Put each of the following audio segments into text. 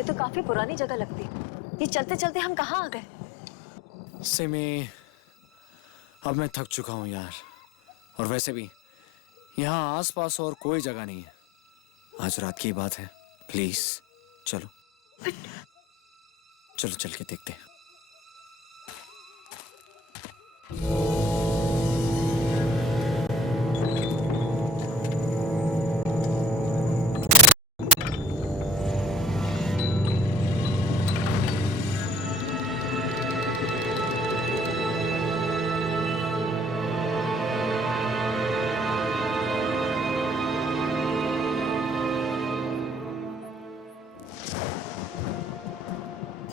ये तो काफी पुरानी जगह लगती। ये चलते चलते हम कहाँ आ गए? सिमी, अब मैं थक चुका हूँ यार। और वैसे भी यहाँ आसपास और कोई जगह नहीं है। आज रात की बात है, प्लीज चलो। चलो चल के देखते हैं।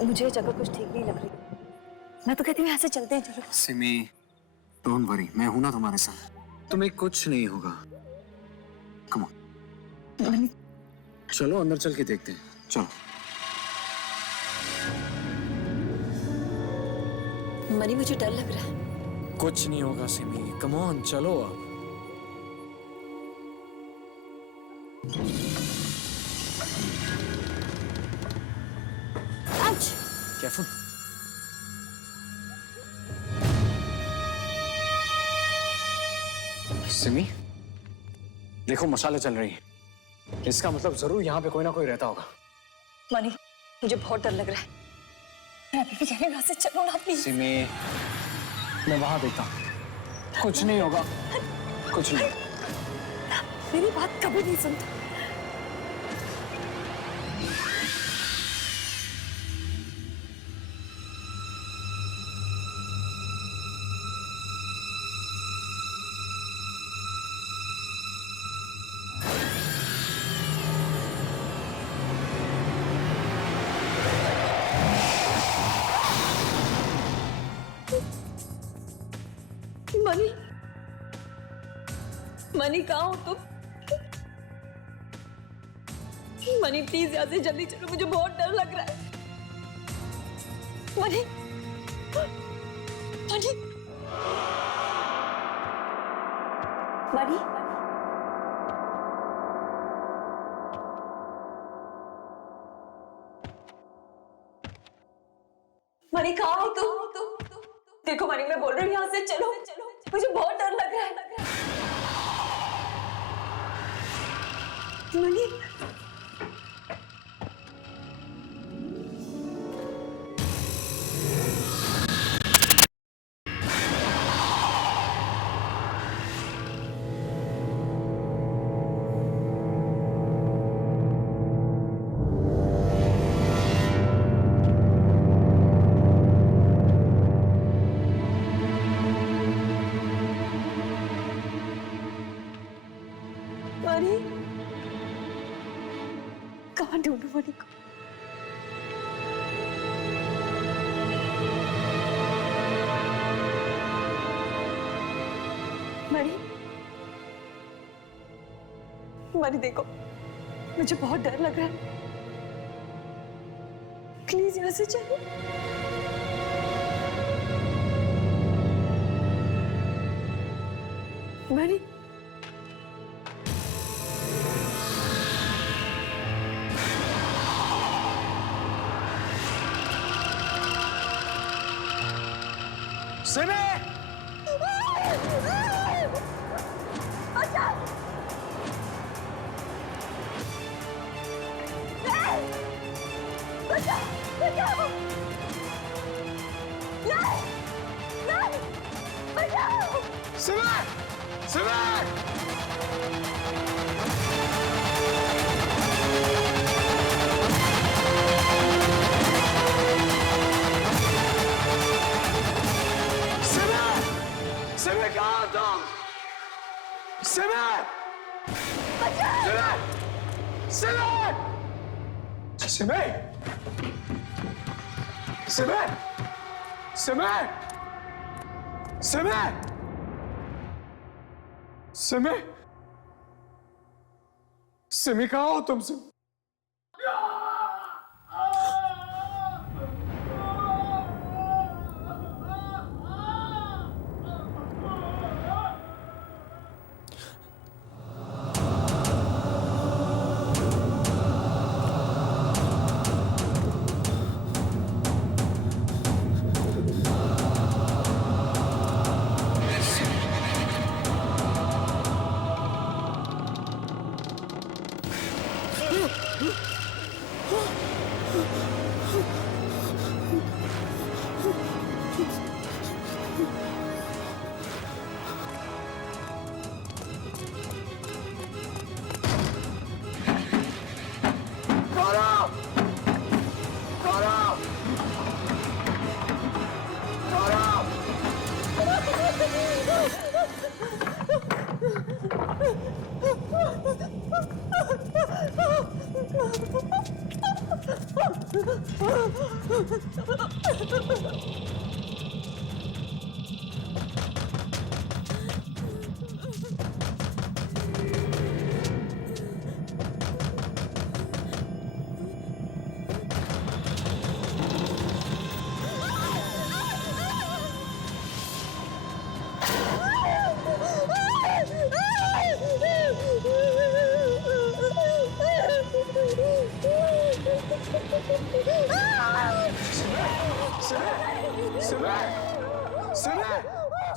मुझे ये जगह कुछ ठीक नहीं लग रही। मैं तो कहती हूँ यहाँ से चलते हैं। चलो सिमी, डोंट वरी, मैं हूं ना तुम्हारे साथ। तुम्हें कुछ नहीं होगा। कम ऑन, चलो अंदर चल के देखते हैं। चलो। मनी, मुझे डर लग रहा है। कुछ नहीं होगा सिमी, कम ऑन चलो अब। केयरफुल। सिमी, देखो मशालें चल रही हैं। इसका मतलब जरूर यहाँ पे कोई ना कोई रहता होगा। मनी, मुझे बहुत डर लग रहा है। मैं अभी भी कह रही हूँ यहाँ से चलो ना प्लीज। सिमी, मैं वहां देखता हूँ। कुछ नहीं होगा, कुछ नहीं। मेरी बात कभी नहीं सुनता। मनी, मनी कहाँ हो तुम? मनी प्लीज यहाँ से जल्दी चलो, मुझे बहुत डर लग रहा है। मनी, मनी, मनी, मनी कहाँ हो तुम? देखो मनी, मैं बोल रही हूँ यहाँ से चलो, मुझे बहुत डर लग रहा है। मनी, मनी, कहाँ ढूंढूं मनी को? मनी, मनी देखो, मुझे बहुत डर लग रहा है। प्लीज यहाँ से चलो। मनी, सिमी! सिमी! सिमी! सिमी कहाँ हो तुम? सिमी! सिमी! सिमी! सिमी! सिमी! सिमी! सिमी कहाँ हो तुम?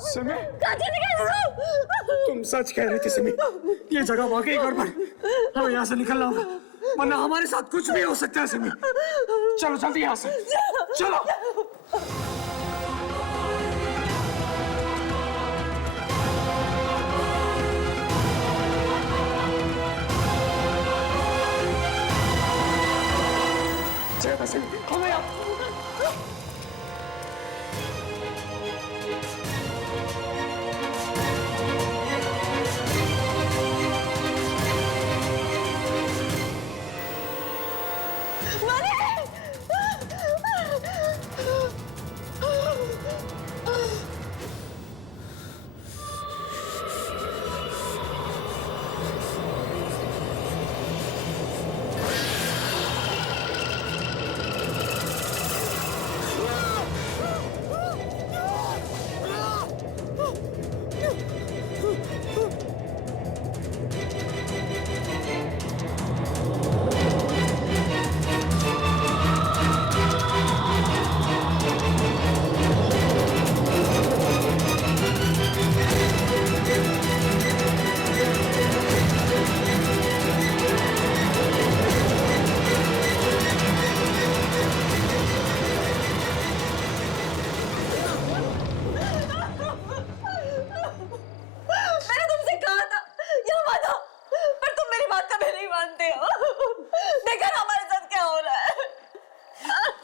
सिमी, तुम सच कह रही थी सिमी, ये जगह वाकई गड़बड़, हमें यहाँ से निकलना होगा, वरना हमारे साथ कुछ भी हो सकता है सिमी। चलो जल्दी यहाँ से, चलो। चलो सिमी, हमें यहाँ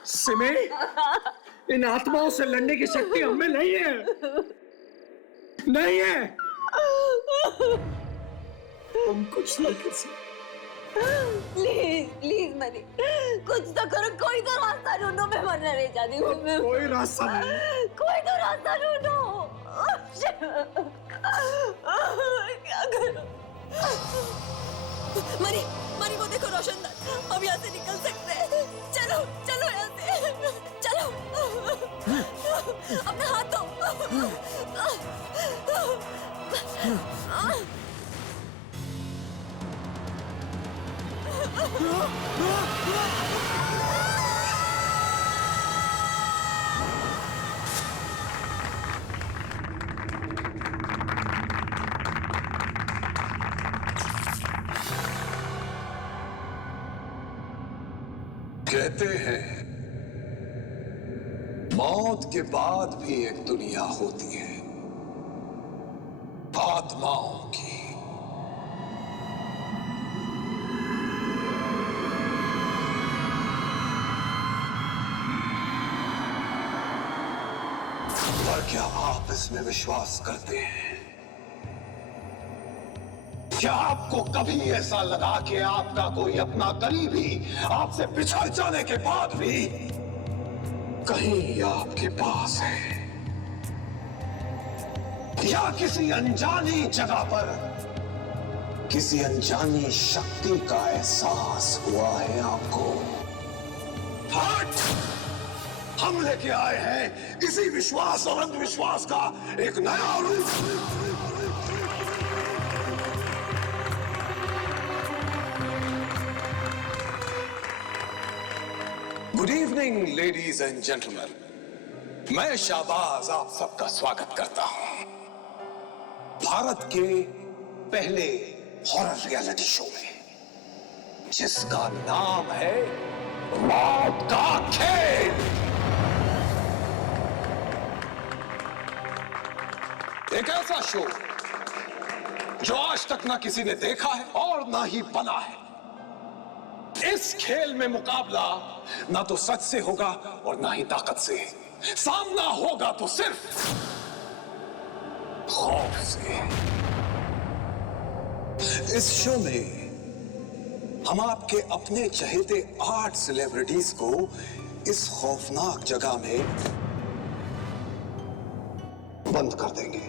सिमी, इन आत्माओं से लड़ने की शक्ति हमें नहीं है, नहीं है। हम कुछ नहीं कर सकते। प्लीज प्लीज मनी, कुछ तो करो, कोई तो रास्ता ढूंढो, मैं मरना नहीं चाहती हूँ। कोई रास्ता नहीं, कोई तो रास्ता ढूंढो। क्या करूं? मनी मनी, वो देखो रोशनदान, हम यहाँ से निकल सकते हैं। चलो चलो यहाँ से, चलो। अपना हाथ दो। कहते हैं मौत के बाद भी एक दुनिया होती है, आत्माओं की। पर क्या आप इसमें विश्वास करते हैं? क्या आपको कभी ऐसा लगा कि आपका कोई अपना करीबी आपसे बिछड़ जाने के बाद भी कहीं आपके पास है, या किसी अनजानी जगह पर किसी अनजानी शक्ति का एहसास हुआ है आपको? हट! हम लेके आए हैं इसी विश्वास और अंधविश्वास का एक नया रूप। Good evening ladies and gentleman, मैं शाहबाज आप सबका स्वागत करता हूं भारत के पहले हॉरर रियलिटी शो में, जिसका नाम है मौत का खेल। एक ऐसा शो जो आज तक ना किसी ने देखा है और ना ही बना है। इस खेल में मुकाबला ना तो सच से होगा और ना ही ताकत से, सामना होगा तो सिर्फ खौफ से। इस शो में हम आपके अपने चहेते 8 सेलिब्रिटीज को इस खौफनाक जगह में बंद कर देंगे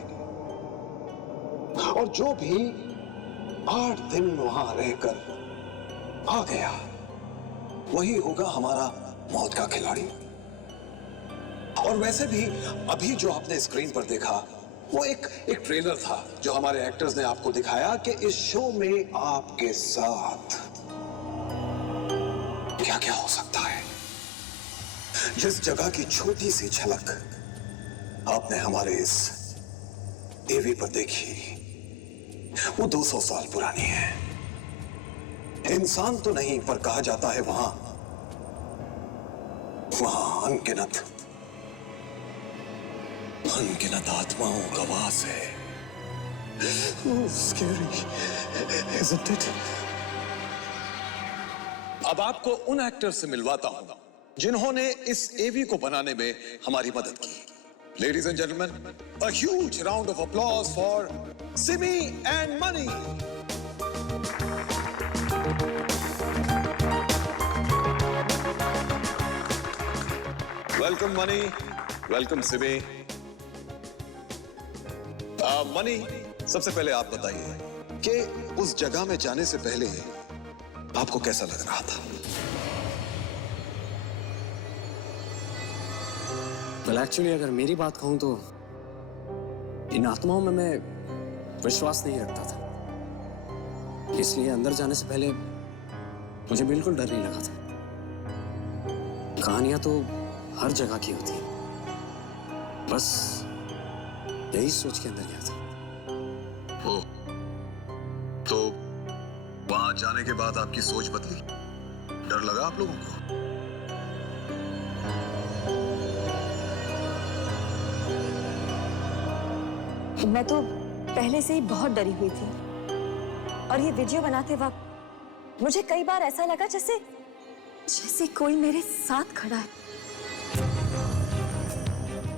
और जो भी 8 दिन वहां रहकर आ गया वही होगा हमारा मौत का खिलाड़ी। और वैसे भी अभी जो आपने स्क्रीन पर देखा वो एक ट्रेलर था जो हमारे एक्टर्स ने आपको दिखाया कि इस शो में आपके साथ क्या क्या हो सकता है। जिस जगह की छोटी सी झलक आपने हमारे इस टीवी पर देखी वो 200 साल पुरानी है। इंसान तो नहीं पर कहा जाता है वहां अनगिनत आत्माओं का वास है। Scary, isn't it? अब आपको उन एक्टर से मिलवाता हूं जिन्होंने इस एवी को बनाने में हमारी मदद की। Ladies and gentlemen, a huge round of applause for Simi and Money. Welcome Money, welcome Simi. Money, सबसे पहले आप बताइए कि उस जगह में जाने से पहले आपको कैसा लग रहा था? well, एक्चुअली अगर मेरी बात कहूं तो इन आत्माओं में मैं विश्वास नहीं रखता था, इसलिए अंदर जाने से पहले मुझे बिल्कुल डर नहीं लगा था। कहानियां तो हर जगह की होती हैं, बस यही सोच के अंदर गया था। तो वहां जाने के बाद आपकी सोच बदली? डर लगा आप लोगों को? मैं तो पहले से ही बहुत डरी हुई थी और ये वीडियो बनाते वक्त मुझे कई बार ऐसा लगा जैसे कोई मेरे साथ खड़ा है,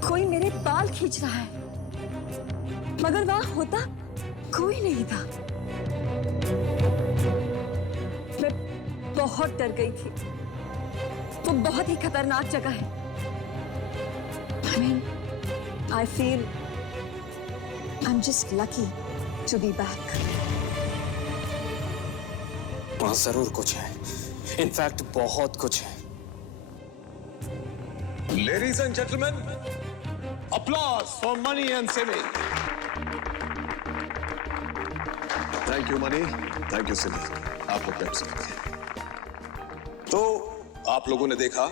कोई मेरे बाल खींच रहा है, मगर वहां होता कोई नहीं था। मैं बहुत डर गई थी। वो बहुत ही खतरनाक जगह है। I feel I'm just lucky to be back. वहां जरूर कुछ है, इनफैक्ट बहुत कुछ है। Ladies and gentlemen, applause for Money and Simi. Thank you Money, thank you Simi. आप लोग बैठ सकते हैं। तो आप लोगों ने देखा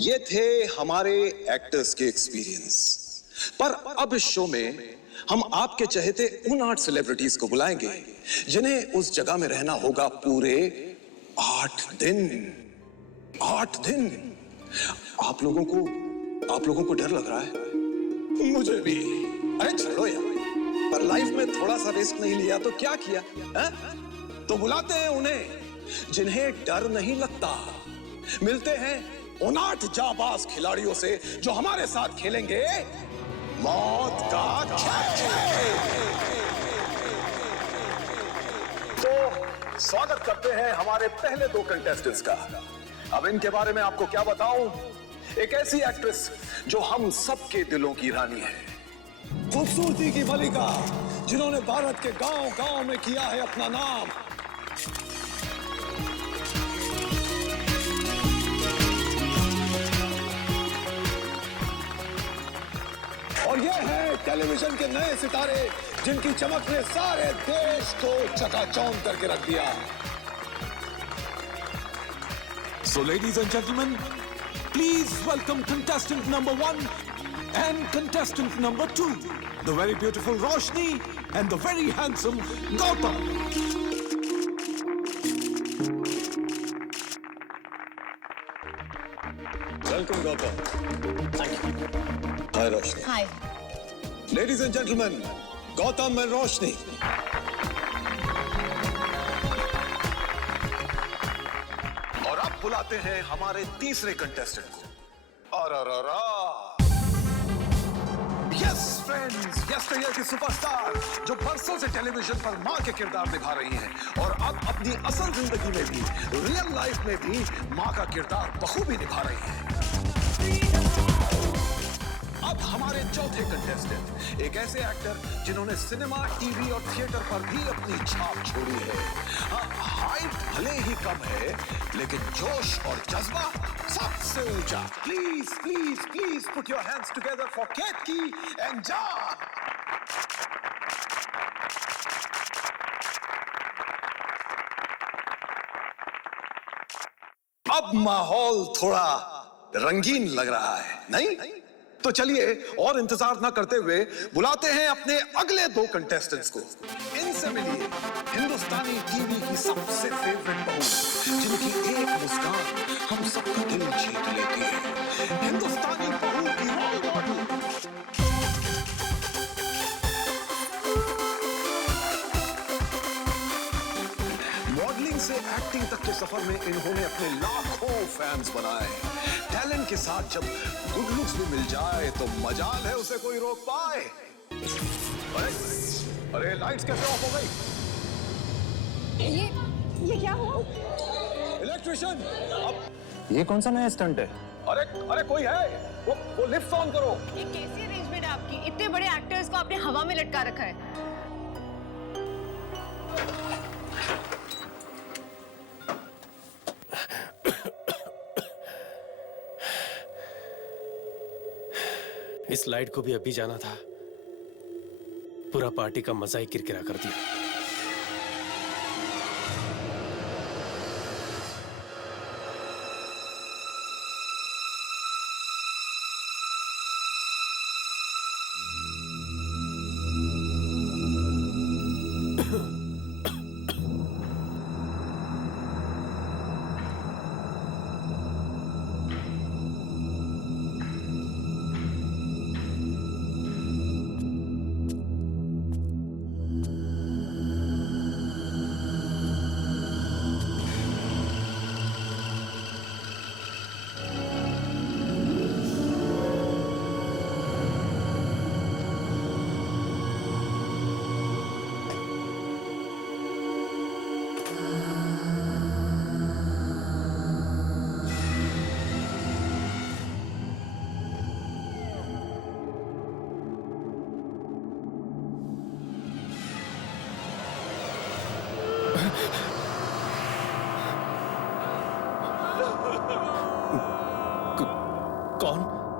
ये थे हमारे एक्टर्स के एक्सपीरियंस, पर अब इस शो में हम आपके चहेते उन 8 सेलिब्रिटीज को बुलाएंगे जिन्हें उस जगह में रहना होगा पूरे 8 दिन। 8 दिन। आप लोगों को डर लग रहा है? मुझे भी। अरे छोड़ो यार, पर लाइफ में थोड़ा सा रिस्क नहीं लिया तो क्या किया है? तो बुलाते हैं उन्हें जिन्हें डर नहीं लगता। मिलते हैं उन 8 जाबाज खिलाड़ियों से जो हमारे साथ खेलेंगे मौत का खेल। तो स्वागत करते हैं हमारे पहले 2 कंटेस्टेंट्स का। अब इनके बारे में आपको क्या बताऊं? एक ऐसी एक्ट्रेस जो हम सबके दिलों की रानी है, खूबसूरती की मलिका जिन्होंने भारत के गांव-गांव में किया है अपना नाम। और ये है टेलीविजन के नए सितारे जिनकी चमक ने सारे देश को चकाचौंध करके रख दिया। So ladies and gentlemen, please welcome contestant number 1 and contestant number 2, the very beautiful Roshni and the very handsome Gautam. Welcome Gautam. Thank you. Hi Roshni. Hi. Ladies and gentlemen, Gautam and Roshni. और अब बुलाते हैं हमारे तीसरे contestant को। Yes, friends, यस्टरईयर की superstar जो बरसों से टेलीविजन पर मां के किरदार निभा रही हैं और अब अपनी असल जिंदगी में भी, रियल लाइफ में भी मां का किरदार बखूबी निभा रही हैं। अब हमारे चौथे कंटेस्टेंट एक ऐसे एक्टर जिन्होंने सिनेमा, टीवी और थिएटर पर भी अपनी छाप छोड़ी है। हाइट भले ही कम है, लेकिन जोश और जज्बा सबसे ऊंचा। Please please please put your hands together for Ketaki and John. अब माहौल थोड़ा रंगीन लग रहा है, नहीं? तो चलिए और इंतजार ना करते हुए बुलाते हैं अपने अगले दो कंटेस्टेंट्स को। इनसे मिलिए हिंदुस्तानी टीवी की सबसे फेवरेट बहू, जिनकी एक मुस्कान हम सबका दिल जीत लेती है। हिंदुस्तानी बहू की रोल मॉडल। मॉडलिंग से एक्टिंग तक के सफर में इन्होंने अपने लाखों फैंस बनाए। टैलेंट के साथ जब गुड लुक्स भी मिल जाए तो मजाल है उसे कोई रोक पाए। अरे लाइट्स कैसे ऑफ हो गई? ये क्या हुआ? इलेक्ट्रिशियन! अब ये कौन सा नया स्टंट है? अरे कोई है? वो लिफ्ट ऑन करो। ये कैसी अरेंजमेंट है आपकी? इतने बड़े एक्टर्स को आपने हवा में लटका रखा है। इस लाइट को भी अभी जाना था, पूरा पार्टी का मजा ही किरकिरा कर दिया।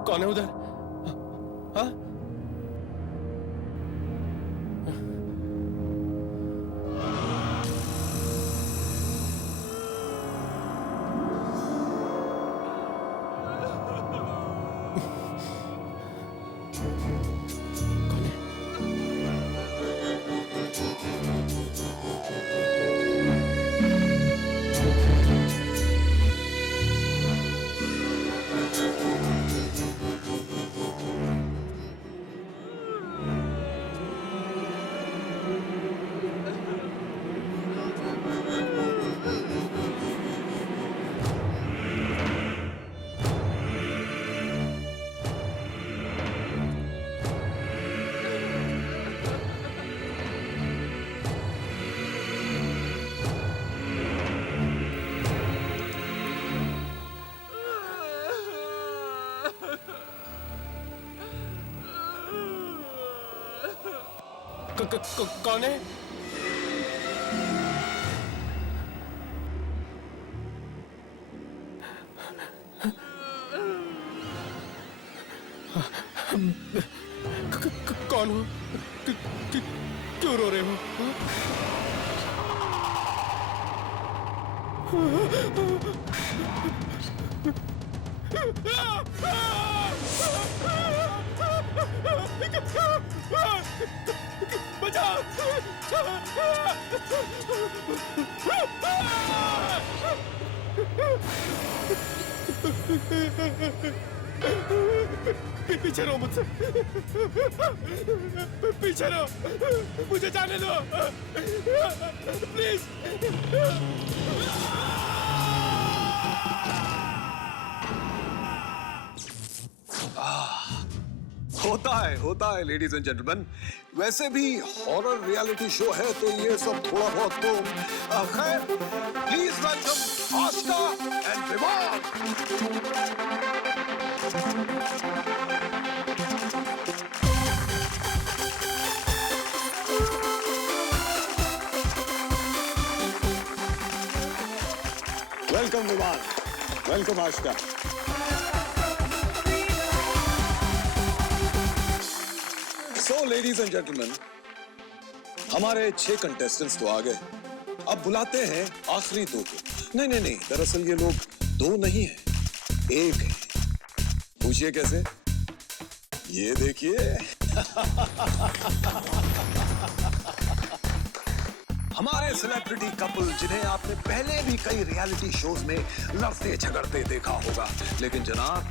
कौन है उधर? हाँ? कौन है? कौन हो? क्यों रो रहे हो? बचाओ! पीछे रहो मुझसे, पीछे रहो, मुझे जाने दो प्लीज। होता होता है लेडीज एंड जेंटलमैन। वैसे भी हॉरर रियलिटी शो है तो ये सब थोड़ा बहुत तो खैर। प्लीज वेलकम आशिका एंड विमान। वेलकम विमान, welcome Ashika. So ladies and gentleman, हमारे 6 कंटेस्टेंट्स तो आ गए। अब बुलाते हैं आखिरी 2 को। नहीं, दरअसल ये लोग 2 नहीं है, 1 है। पूछिए कैसे? ये देखिए। हमारे सेलिब्रिटी कपल जिन्हें आपने पहले भी कई रियलिटी शोज में लड़ते झगड़ते देखा होगा, लेकिन जनाब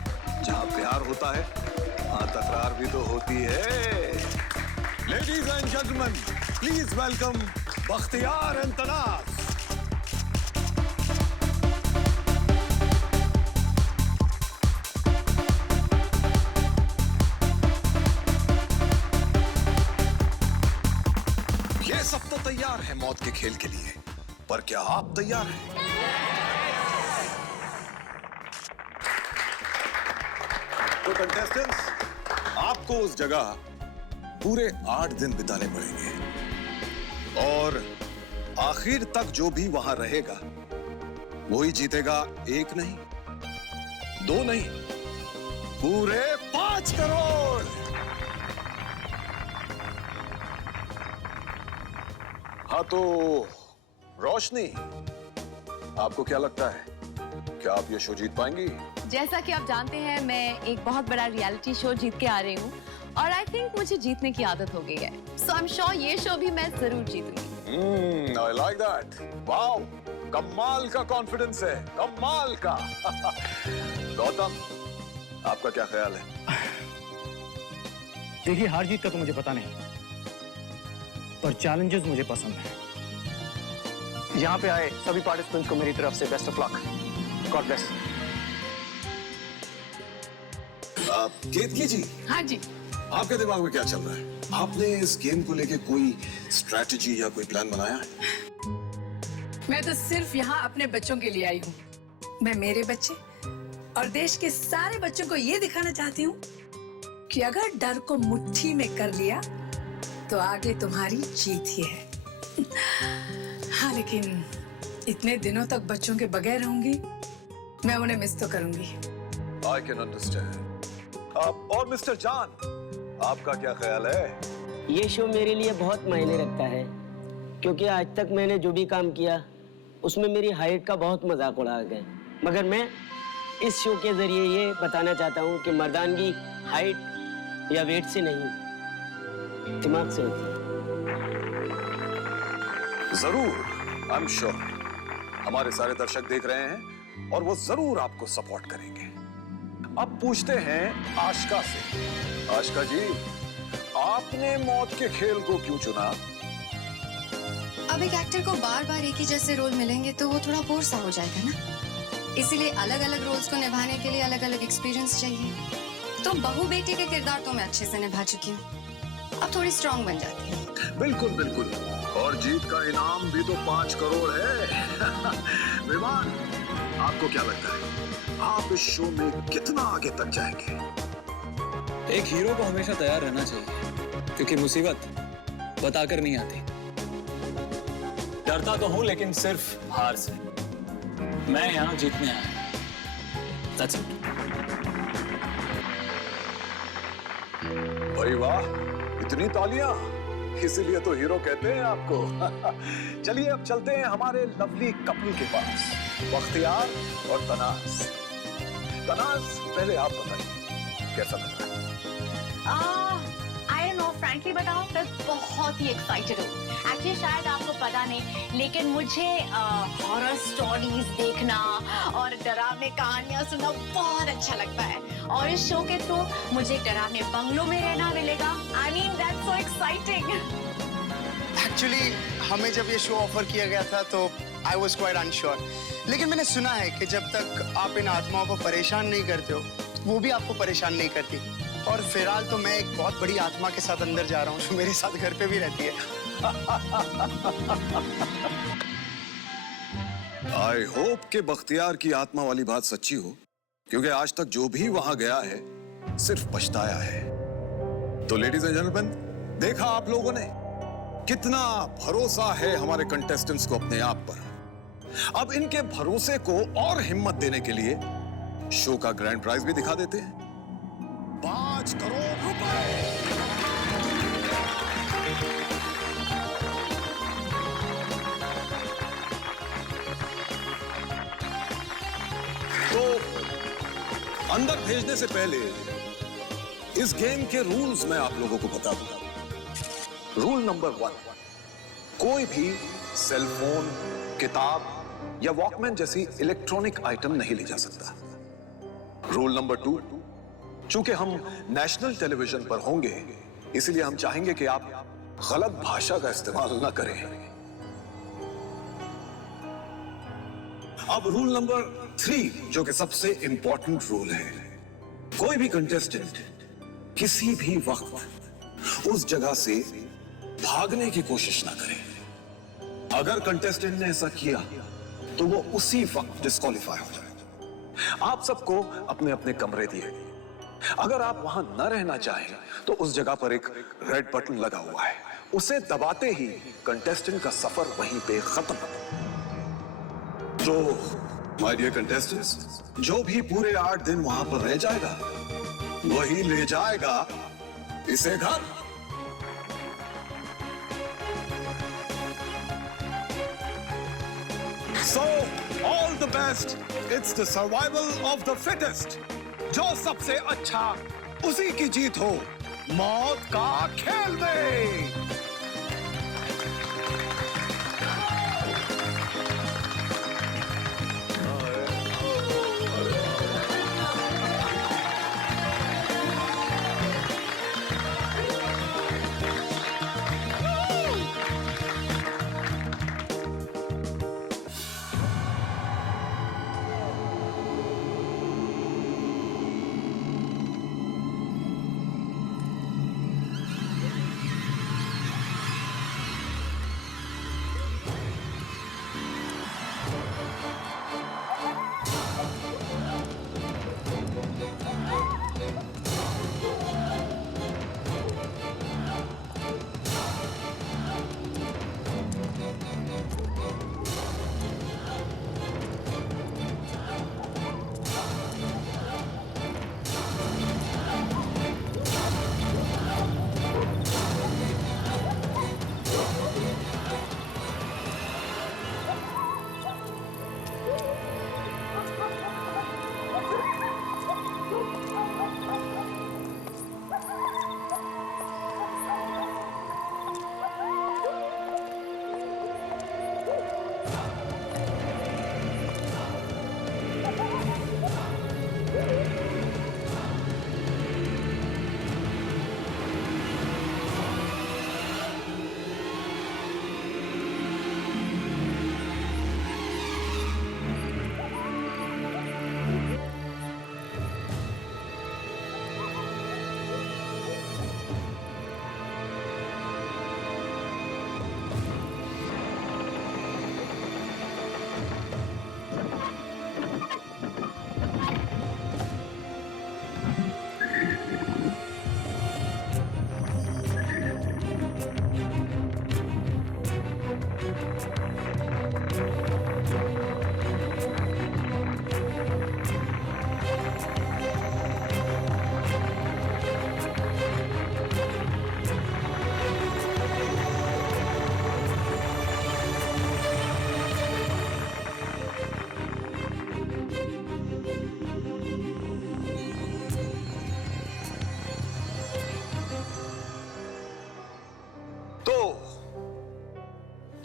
जहां प्यार होता है वहां तकरार भी तो होती है। Ladies and gentlemen, please welcome Bakhtiyar and Tanaz. ये सब तो तैयार है मौत के खेल के लिए, पर क्या आप तैयार हैं? तो कंटेस्टेंट्स, आपको उस जगह पूरे 8 दिन बिताने पड़ेंगे और आखिर तक जो भी वहां रहेगा वही जीतेगा। 1 नहीं, 2 नहीं, पूरे 5 करोड़। हाँ तो रोशनी, आपको क्या लगता है, क्या आप ये शो जीत पाएंगी? जैसा कि आप जानते हैं, मैं एक बहुत बड़ा रियलिटी शो जीत के आ रही हूँ और आई थिंक मुझे जीतने की आदत हो गई है। सो आई एम श्योर ये शो भी मैं जरूर जीतूंगी। I like that. वाओ, कमाल का कॉन्फिडेंस है, कमाल का। गौतम, आपका क्या ख्याल है? देखिए, हार जीत का तो मुझे पता नहीं, पर चैलेंजेस मुझे पसंद है। यहाँ पे आए सभी पार्टिसिपेंट्स को मेरी तरफ से best of luck. God bless. Ketaki ji. हाँ जी। आपके दिमाग में क्या चल रहा है? आपने इस गेम को लेके कोई स्ट्रैटेजी या कोई प्लान बनाया है? मैं तो सिर्फ यहाँ अपने बच्चों के लिए आई हूँ। मैं मेरे बच्चे और देश के सारे बच्चों को ये दिखाना चाहती हूँ कि अगर डर को मुट्ठी में कर लिया तो आगे तुम्हारी जीत ही है। हाँ, लेकिन इतने दिनों तक बच्चों के बगैर रहूंगी, मैं उन्हें मिस तो करूंगी। I can understand. और मिस्टर जान, आपका क्या ख्याल है? ये शो मेरे लिए बहुत मायने रखता है, क्योंकि आज तक मैंने जो भी काम किया उसमें मेरी हाइट का बहुत मजाक उड़ाया गया। मगर मैं इस शो के जरिए ये बताना चाहता हूँ कि मर्दानगी हाइट या वेट से नहीं, दिमाग से होती है। जरूर, आई एम श्योर हमारे सारे दर्शक देख रहे हैं और वो जरूर आपको सपोर्ट करेंगे। अब पूछते हैं आशिका से। आशिका जी, आपने मौत के खेल को क्यों चुना? अब एक एक्टर को बार बार एक ही जैसे रोल मिलेंगे तो वो थोड़ा बोर सा हो जाएगा ना। इसीलिए अलग अलग रोल्स को निभाने के लिए अलग अलग एक्सपीरियंस चाहिए। तो बहू बेटी के किरदार तो मैं अच्छे से निभा चुकी हूँ, अब थोड़ी स्ट्रांग बन जाती है। बिल्कुल बिल्कुल, और जीत का इनाम भी तो 5 करोड़ है। विमान, आपको क्या लगता है, आप इस शो में कितना आगे तक जाएंगे? एक हीरो को हमेशा तैयार रहना चाहिए, क्योंकि मुसीबत बताकर नहीं आती। डरता तो हूं, लेकिन सिर्फ हार से। मैं यहां जीतने आया हूं। That's it. भाई वाह, इतनी तालियां, इसीलिए तो हीरो कहते हैं आपको। चलिए अब चलते हैं हमारे लवली कपल के पास, बख्तियार और तनाज। तनाज, पहले आप बताइए कैसा लग रहा है? आई डोंट नो, फ्रैंकली बताऊं, मैं बहुत ही एक्साइटेड हूँ। एक्चुअली शायद आपको पता नहीं, लेकिन मुझे हॉरर स्टोरीज देखना और डरावने कहानियां सुनना बहुत अच्छा लगता है, और इस शो के थ्रू मुझे डरावने बंगलों में रहना मिलेगा। I mean that's so exciting. Actually हमें जब ये शो ऑफर किया गया था तो आई वॉज क्वाइट अनश्योर, लेकिन मैंने सुना है कि जब तक आप इन आत्माओं को परेशान नहीं करते हो, वो भी आपको परेशान नहीं करती। और फिलहाल तो मैं एक बहुत बड़ी आत्मा के साथ अंदर जा रहा हूँ जो मेरे साथ घर पे भी रहती है। आई होप कि बख्तियार की आत्मा वाली बात सच्ची हो, क्योंकि आज तक जो भी वहां गया है सिर्फ पछताया है। तो लेडीज एंड जेंटलमैन, देखा आप लोगों ने कितना भरोसा है हमारे कंटेस्टेंट्स को अपने आप पर। अब इनके भरोसे को और हिम्मत देने के लिए शो का ग्रैंड प्राइज भी दिखा देते हैं, 5 करोड़ रुपए। तो अंदर भेजने से पहले इस गेम के रूल्स मैं आप लोगों को बता दूंगा। रूल नंबर 1, कोई भी सेल फोन, किताब या वॉकमैन जैसी इलेक्ट्रॉनिक आइटम नहीं ले जा सकता। रूल नंबर 2, चूंकि हम नेशनल टेलीविजन पर होंगे, इसलिए हम चाहेंगे कि आप गलत भाषा का इस्तेमाल न करें। अब रूल नंबर 3, जो कि सबसे इंपॉर्टेंट रूल है, कोई भी कंटेस्टेंट किसी भी वक्त उस जगह से भागने की कोशिश ना करे। अगर कंटेस्टेंट ने ऐसा किया तो वो उसी वक्त डिस्क्वालीफाई हो जाएगा। आप सबको अपने अपने कमरे दिए। अगर आप वहां न रहना चाहें तो उस जगह पर एक रेड बटन लगा हुआ है, उसे दबाते ही कंटेस्टेंट का सफर वहीं पे खत्म। तो माय डियर कंटेस्टेंट्स, जो भी पूरे 8 दिन वहां पर रह जाएगा वही ले जाएगा इसे घर। So, all the best. It's the survival of the fittest. जो सबसे अच्छा उसी की जीत हो। मौत का खेल में।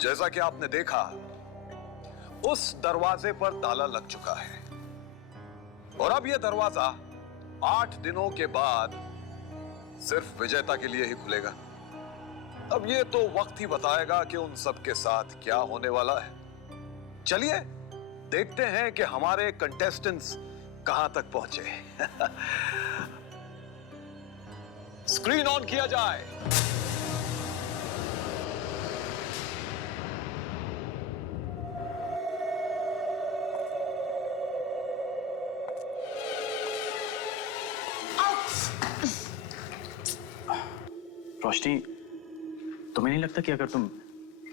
जैसा कि आपने देखा, उस दरवाजे पर ताला लग चुका है और अब यह दरवाजा 8 दिनों के बाद सिर्फ विजेता के लिए ही खुलेगा। अब यह तो वक्त ही बताएगा कि उन सब के साथ क्या होने वाला है। चलिए देखते हैं कि हमारे कंटेस्टेंट्स कहां तक पहुंचे। स्क्रीन ऑन किया जाए। रोशनी, तुम्हें नहीं लगता कि अगर तुम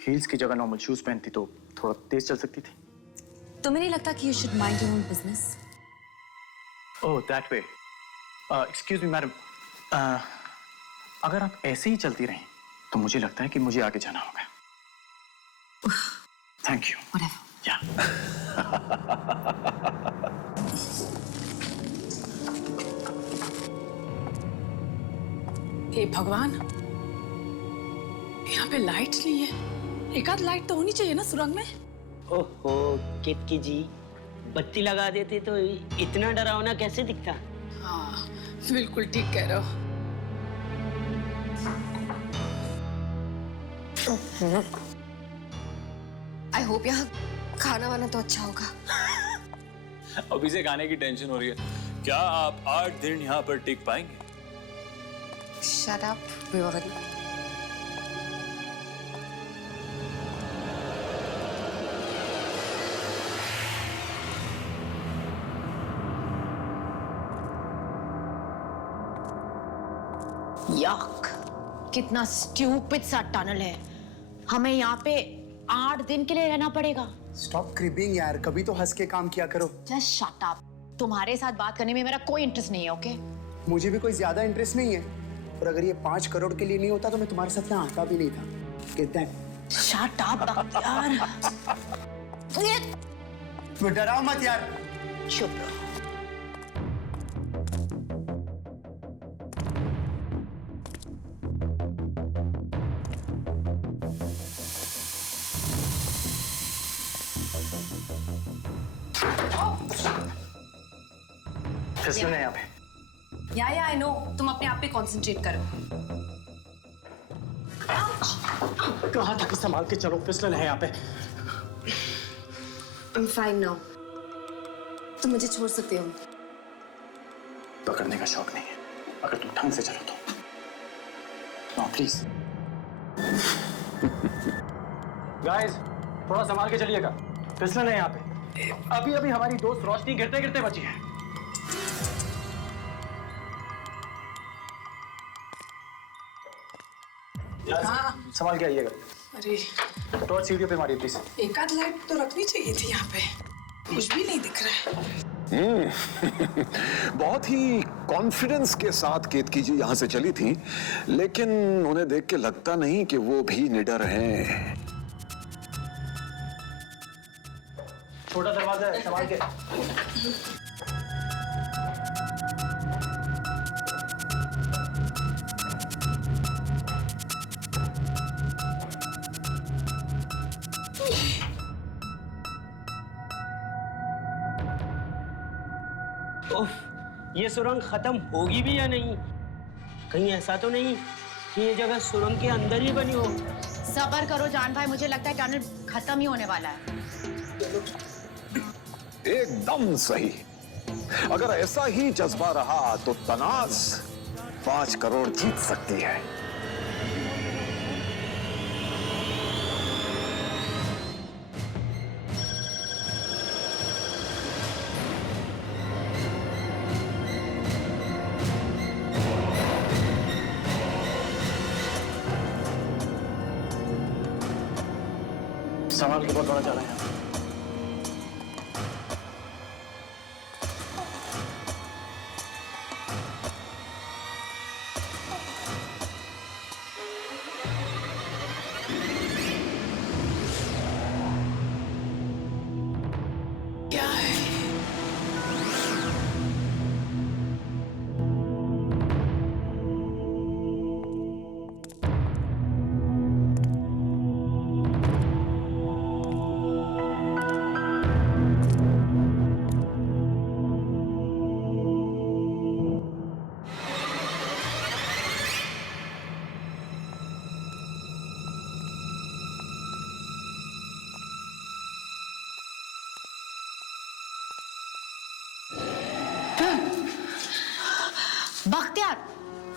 हील्स की जगह नॉर्मल शूज पहनती तो थोड़ा तेज चल सकती थी? तुम्हें नहीं लगता कि you should mind your own business? Oh, that way. Excuse me madam, अगर आप ऐसे ही चलती रहें तो मुझे लगता है कि मुझे आगे जाना होगा। Thank you. Whatever. या हे भगवान, यहाँ पे लाइट नहीं है। एक आध लाइट तो होनी चाहिए ना सुरंग में। ओहो केतकी जी, बत्ती लगा देते तो इतना डरावना कैसे दिखता। हाँ, बिल्कुल ठीक कह रहे हो। आई होप यहाँ खाना वाना तो अच्छा होगा। अभी से खाने की टेंशन हो रही है। क्या आप 8 दिन यहाँ पर टिक पाएंगे? Shut up, Vivan. यक, कितना स्टूपिड सा टनल है। हमें यहाँ पे 8 दिन के लिए रहना पड़ेगा। स्टॉप क्रिपिंग यार, कभी तो हंस के काम किया करो। Just shut up. तुम्हारे साथ बात करने में मेरा कोई इंटरेस्ट नहीं है, ओके? मुझे भी कोई ज्यादा इंटरेस्ट नहीं है, और अगर ये 5 करोड़ के लिए नहीं होता तो मैं तुम्हारे साथ यहाँ आता भी नहीं था। Get that? शट अप यार। तो डराओ मत यार। चुप रहो। फिसलन है यहाँ पे। या आई नो, तुम अपने आप पे कंसंट्रेट करो। कहाँ तक संभाल के चलो, फिसलन है यहाँ पे। I'm fine now. तुम मुझे छोड़ सकते हो। पकड़ने का शौक नहीं है, अगर तुम ढंग से चलो तो। No please. गाइस, थोड़ा संभाल के चलिएगा, फिसलन है यहाँ पे। अभी अभी हमारी दोस्त रोशनी गिरते गिरते बची है। हाँ। संभाल के आइएगा। अरे, टॉर्च सीढ़ियों पे मारिए प्लीज। एक आध लाइट तो रखनी चाहिए थी यहाँ पे। कुछ भी नहीं दिख रहा है। बहुत ही कॉन्फिडेंस के साथ केतकी जी यहाँ से चली थी, लेकिन उन्हें देख के लगता नहीं कि वो भी निडर हैं। छोटा दरवाजा है, संभाल के। ओह, ये सुरंग खत्म होगी भी या नहीं? कहीं ऐसा तो नहीं कि ये जगह सुरंग के अंदर ही बनी हो? सब्र करो जान भाई, मुझे लगता है टनल खत्म ही होने वाला है। एकदम सही। अगर ऐसा ही जज्बा रहा तो तनाज 5 करोड़ जीत सकती है। संभाल के बहुत बड़ा जा रहा है। क्या है?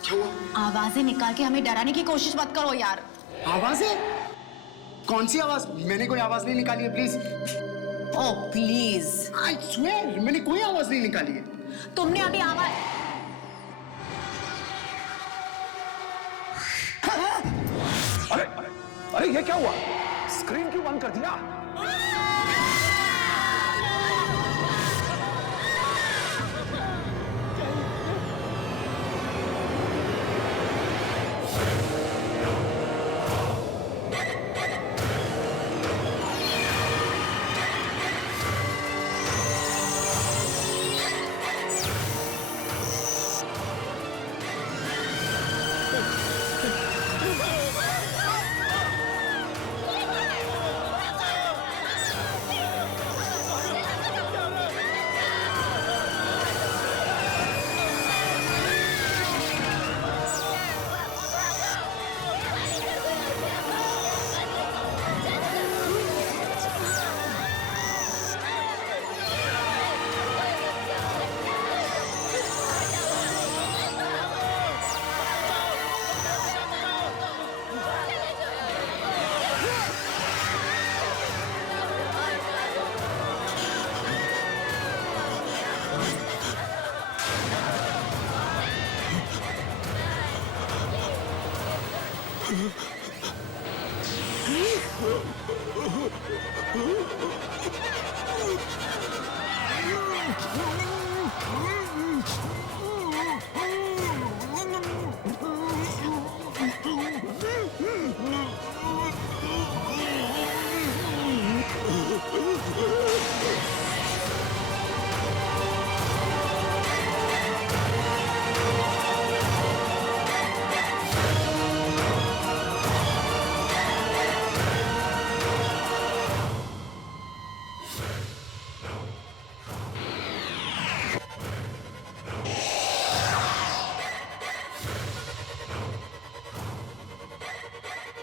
क्या हुआ? आवाजें निकाल के हमें डराने की कोशिश मत करो यार। आवाजें? कौन सी आवाज? मैंने कोई आवाज नहीं निकाली है, please. Oh please. I swear मैंने कोई आवाज नहीं निकाली है। तुमने अभी आवाज अरे अरे ये क्या हुआ? स्क्रीन क्यों बंद कर दिया?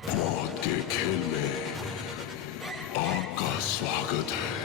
मौत के खेल में आपका स्वागत है।